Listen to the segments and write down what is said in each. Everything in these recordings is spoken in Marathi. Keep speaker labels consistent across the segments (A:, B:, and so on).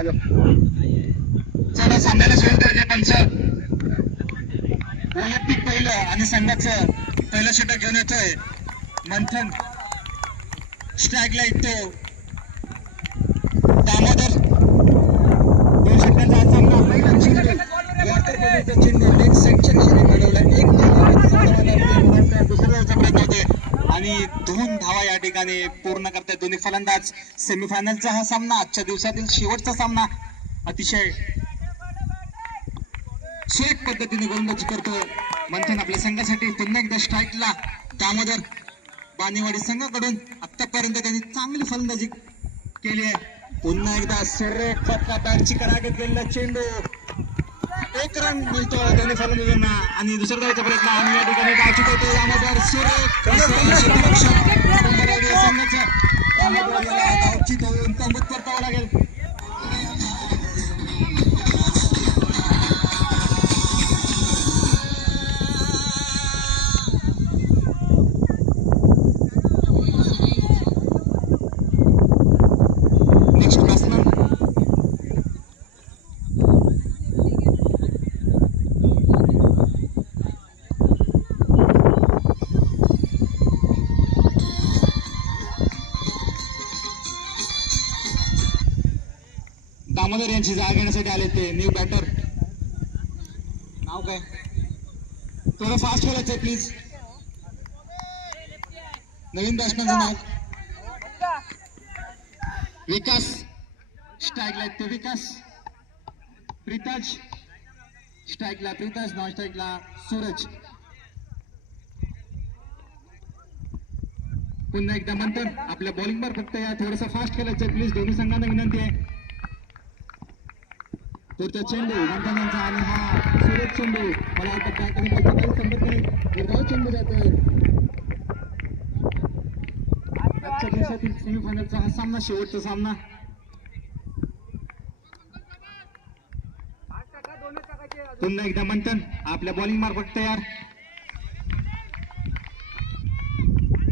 A: आलो चला सामन्याला सुरू करते पंच वैयक्तिक पहिलं आणि संघाचं पहिलं षटक घेऊन येतोय. मंथन. स्ट्राईकला येतो दामोदर. दोन षटकांचा सामना पहिला चेंडू वॉटर पॉलिसचा चेंडू लेग सेक्शन दिशेने घडवला एक धाव दुसऱ्या जमण्यात होते आणि दोन धावा या ठिकाणी पूर्ण करतात दोन्ही फलंदाज सेमीफायनलचा हा सामना आजच्या दिवसातील शेवटचा सामना. अतिशय सुरेख पद्धतीने गोलंदाजी करतो मंथन आपल्या संघासाठी पुन्हा एकदा स्ट्राईकला दामोदर बानेवाडी संघाकडून आतापर्यंत त्यांनी चांगली फलंदाजी केली आहे. पुन्हा एकदा सुरेख फटका बॅटची करागत गेलेला चेंडू. एक रन मिळतो दोन्ही फलंदाजांना आणि दुसऱ्या धावाचा प्रयत्न आणि या ठिकाणी डावची होतो दामोदर सुरेख संघाचं तंबूत परतावं लागेल. दामोदर यांची जागा घेण्यासाठी आले ते. न्यू बॅटर नाव काय? थोडं फास्ट खेळायचंय प्लीज नवीन बॅट्समॅनचं नाव? विकास. स्ट्राईकला ते विकास. प्रिताज. स्ट्राईकला प्रिताज नॉन स्ट्राईकला सूरज. पुन्हा एकदा म्हणतात आपल्या बॉलिंग वर फक्त या थोडस फास्ट खेळायचं प्लीज दोन्ही संघांना विनंती आहे. पुढचा चेंडू मंथनांचा आणि हा सुरेश चेंडू. मला वाटतं त्याकडे काही संबंध नाही. निर्धाव चेंडू जातोय. आजच्या दिवसातील सेमीफायनलचा हा सामना शेवटचा सामना. पुन्हा एकदा मंथन आपल्या बॉलिंग मार्फत तयार.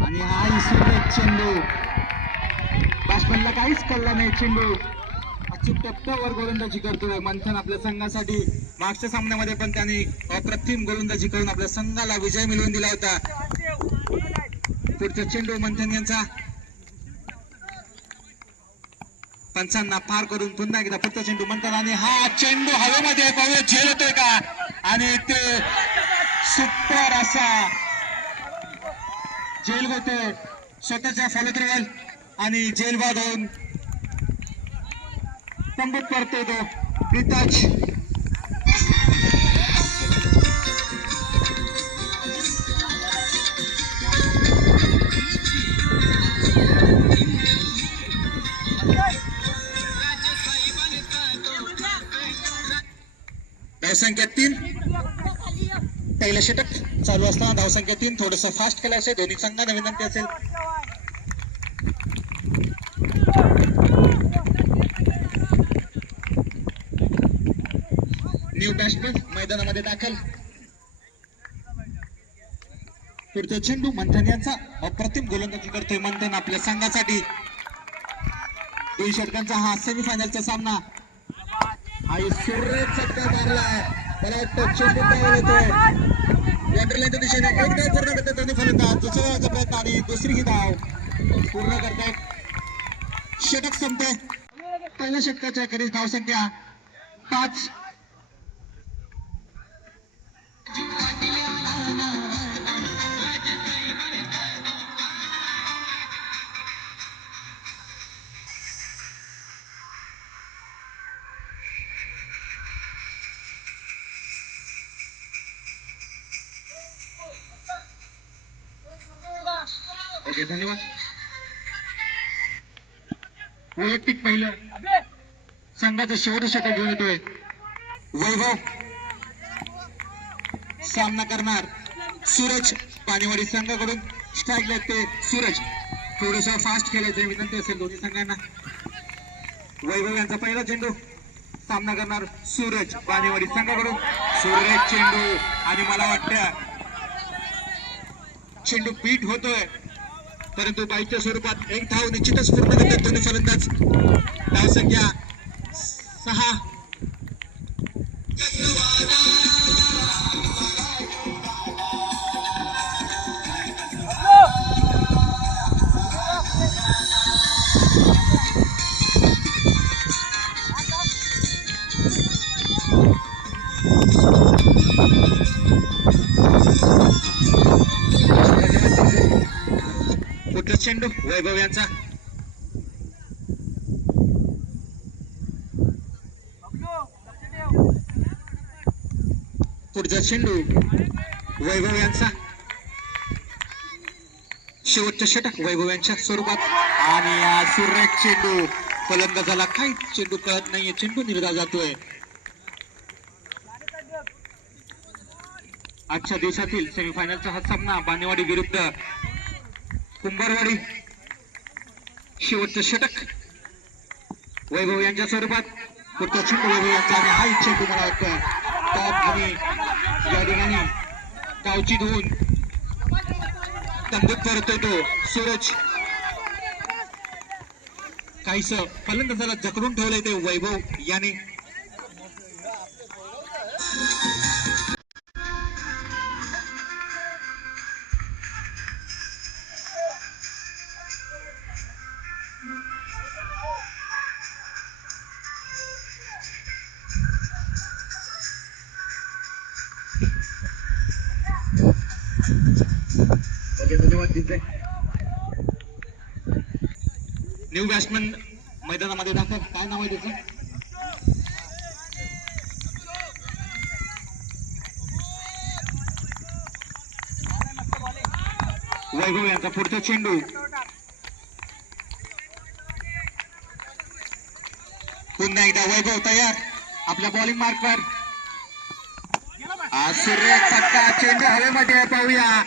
A: आणि हा सुरेश चेंडू. बॅट्समॅनला काहीच कळला नाही चेंडू. अचूक टप्प्यावर गोलंदाजी करतोय. मंथन आपल्या संघासाठी. मागच्या सामन्यामध्ये पण त्यांनी अप्रतिम गोलंदाजी करून आपल्या संघाला विजय मिळवून दिला होता. पुढचा चेंडू मंथन यांचा. पंचांना पार करून पुन्हा एकदा पुढचा चेंडू मंथन आणि हा चेंडू हवेमध्ये पाहूया झेल होतोय का? आणि ते सुपर असा जेल होतोय. स्वतःच्या फॉलोथ्रोवर आणि जेल होऊन तंबूत करतो तो प्रिताज धावसंख्या तीन। पहिलं षटक चालू असताना धावसंख्या तीन, थोडस फास्ट केलं असेल दोन्ही विनंती बॅट्समन मैदानामध्ये दाखल. पुढचा चेंडू मंथन यांचा अप्रतिम गोलंदाजी करतोय मंथन आपल्या संघासाठी. दोन षटकांचा हा सेमीफायनलचा सामना. आणि सुरेख फटका मारलाय. मला वाटतं चेंडू डावल होतोय वॉटरलाईनच्या दिशेने एक डाव पूर्ण करते त्यांनी फलंदाज. दुसऱ्या डावाचा प्रयत्न आणि दुसरी ही धाव. पूर्ण करतायत षटक संपते पहिल्या षटकाच्या अखेरीस धावसंख्या पाच ओके धन्यवाद. वैयक्तिक पहिलं. संघाचं शेवटी षटक घेऊन येतोय. वैभव सामना करणार सूरज पाणीवाडी संघाकडून. स्ट्राईक लागते सूरज. थोडस फास्ट खेळायचं विनंती असेल दोन्ही संघांना. वैभव यांचा पहिला चेंडू. सामना करणार सूरज पाणीवाडी संघाकडून. सूरज चेंडू. आणि मला वाटतं चेंडू पीठ होतोय. परंतु बाईकच्या स्वरूपात एक धाव निश्चितच पूर्ण करतात दोन्ही फलंदाज धावसंख्या सहा चेंडू वैभव यांचा पुढचा चेंडू वैभव यांचा शेवटचं षटक वैभव यांच्या स्वरूपात. आणि सुरेख चेंडू फलंदाजाला काही चेंडू कळत नाहीये. चेंडू निर्धा जातोय. आजच्या दिवसातील सेमीफायनलचा हा सामना बानेवाडी विरुद्ध कुंभारवाडी. शेवटचं षटक. वैभव यांच्या स्वरूपात पुढचा वैभव यांचा आणि हा इच्छा तुम्हाला वाटतं. टॉप आणि या ठिकाणी गावची धुवून तंबूत परततो तो सूरज. काहीस फलंदाजाला जकडून ठेवलंय ते वैभव याने. न्यू बॅट्समन मैदानामध्ये दाखल. काय नाव आहे त्याचं? वैभव यांचा पुढचा चेंडू. पुन्हा एकदा वैभव तयार. आपल्या बॉलिंग मार्कवर आज सूर्य चक्का चेंडू हवेमध्ये पाहूया.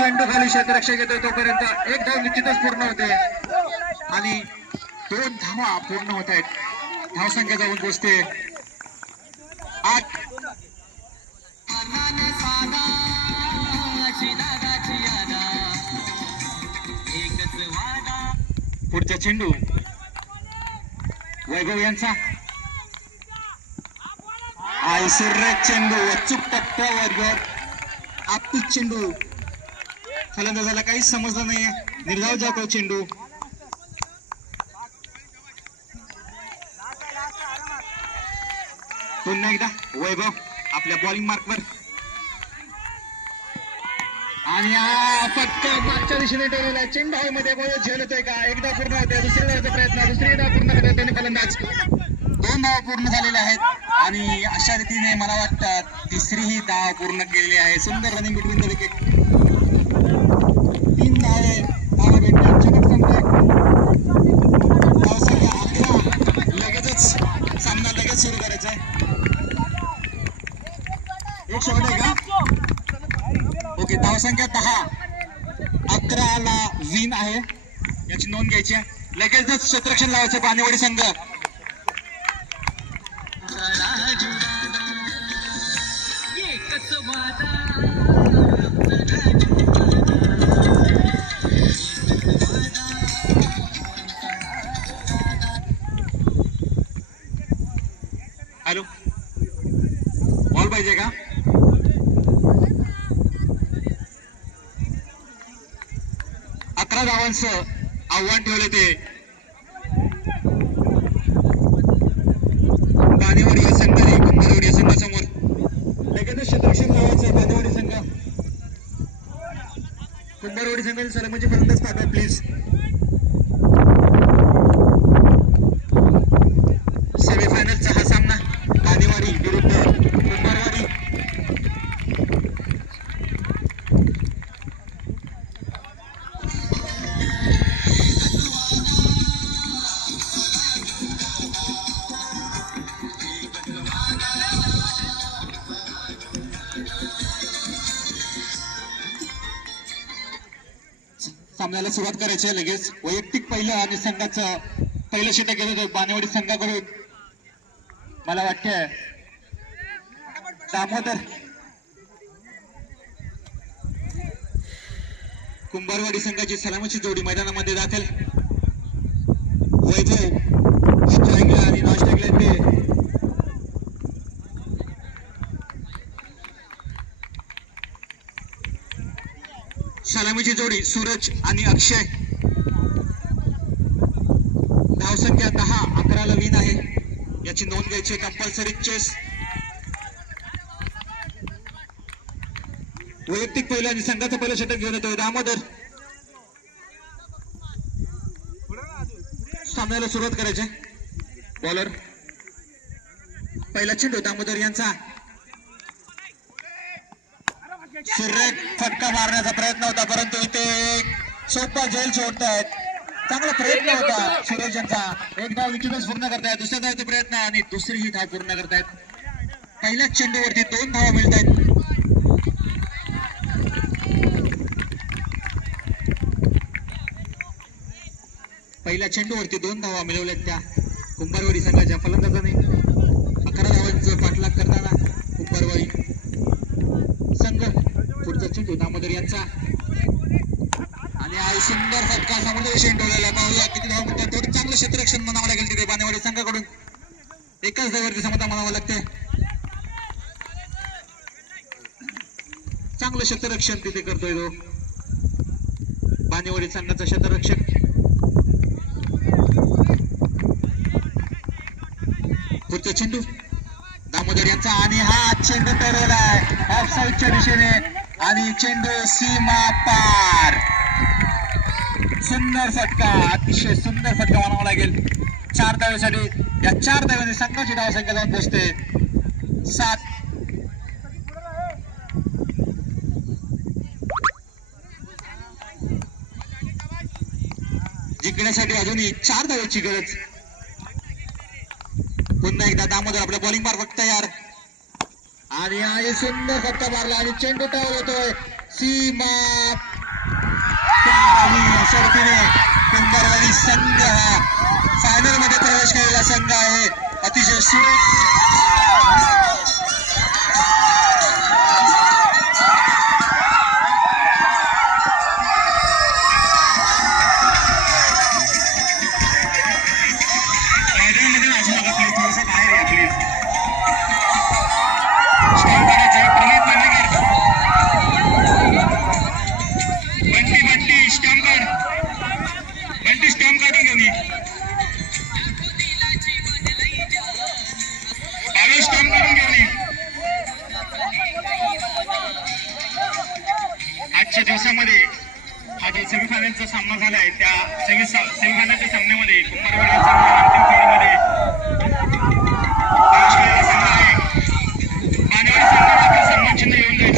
A: चेंडू खाली क्षेत्ररक्षक येतो तोपर्यंत एक धाव निश्चितच पूर्ण होते. आणि दोन धावा पूर्ण होत आहेत. धावसंख्या जाऊन पोचते आठ. पुढचा चेंडू. वैभव यांचा. आयसुर्य चेंडू अचूक टप्प्यावर आपी चेंडू. फलंदाजाला काहीच समजलं नाही निर्धाव जातो चेंडू. पुन्हा एकदा वैभव आपल्या बॉलिंग मार्कवर आणि हा मागच्या दिशेने ठेवलेला आहे. चेंडू मध्ये बरोबर झेल का? एकदा पूर्ण होते दुसऱ्या धावाचा प्रयत्न. दुसरी धाव पूर्ण करत त्याने फलंदाज दोन धाव पूर्ण झालेल्या आहेत. आणि अशा रीतीने मला वाटतं तिसरीही धाव पूर्ण केलेली आहे. सुंदर रनिंग बिटवीन द विकेट तीन धावे धावा भेटतात चमक संपतोय धावसंख्या अकरा लगेचच सामना लगेच सुरू करायचा आहे एक शॉट आहे का ओके धावसंख्या दहा अकराला विन आहे याची लगेचच क्षेत्ररक्षण लावायचं पाणीवडी संघ. हॅलो. बॉल पाहिजे का? अकरा धावांचं आव्हान ठेवले ते. या संघाने कुंभारवाडी या संघासमोर लगेचच क्षेत्ररक्षण लावायचं बाणेवाडी संघ. कुंभारवाडी संघाने सलमाची फलंदाज पाठवा प्लीज सामन्याला सुरुवात करायची आहे. लगेच वैयक्तिक पहिलं आणि संघाचं पहिलं षटक घेत होतं. बाणेवाडी संघाकडून. मला वाटतंय दामोदर. कुंभारवाडी संघाची सलामीची जोडी मैदानामध्ये जातील वैभव स्ट्राईकला आणि नॉन स्ट्राईकला ते नेहमीची जोडी सूरज आणि अक्षय. धावसंख्या दहा अकराला विन आहे. याची नोंद घ्यायची कंपल्सरी चेस वैयक्तिक पहिलं आणि संघाचं पहिलं षटक घेऊन येतोय दामोदर. सामन्याला सुरुवात करायची बॉलर पहिला चेंडू दामोदर यांचा सुरेख फटका मारण्याचा प्रयत्न होता परंतु इथे सोपा झेल सोडतायत. चांगला प्रयत्न होता सुरेश यांचा एक धाव विकेटच पूर्ण करतायत दुसऱ्या धावचा प्रयत्न आणि दुसरी ही धाव पूर्ण करतायत. पहिल्याच चेंडूवरती दोन धावा मिळत आहेत पहिल्या चेंडूवरती दोन धावा मिळवल्यात त्या. कुंभारवाडी संघाच्या फलंदाजाने. अकरा धावांचं पाठलाग करताना कुंभारवाडी पुढचा दामोदर यांचा. आणि हा सुंदर फटका समुद्र म्हणजे शेंडोल्याला पाहूया किती धाव म्हणतात थोडं चांगलं क्षेत्ररक्षण म्हणावं लागेल तिथे बानेवाडी संघाकडून. एकाच धावावरती समता म्हणावं लागते चांगलं क्षेत्ररक्षण तिथे करतोय तो. बानेवाडी संघाचा क्षेत्ररक्षक. पुढचा चेंडू. दामोदर यांचा आणि हा चेंडू पेरवलाय ऑफ साईडच्या दिशेने. आणि चेंडू सीमा पार. सुंदर फटका अतिशय सुंदर फटका म्हणावा लागेल. चार धाव्यासाठी या चार धाव्याने संघाची धावसंख्या जाऊन पोचते. सात. जिंकण्यासाठी अजूनही चार धाव्याची गरज. पुन्हा एकदा दामोदर आपल्या बॉलिंग मार्फत तयार. आणि आहे सुंदर फटका मारला आणि चेंडू टावर होतोय सीमा पार कुंभारवाडी संघ हा फायनलमध्ये प्रवेश केलेला संघ आहे. अतिशय सुरेख. सेमीफायनलचा सामना झाला आहे त्या सेमी सेमीफायनलच्या सामन्यामध्ये कुंभारवाडी अंतिम फेरीमध्ये. प्रवेश केलेला संघ आहे मानवाडी संघाला आपलं सन्मान चिन्ह घेऊन आहे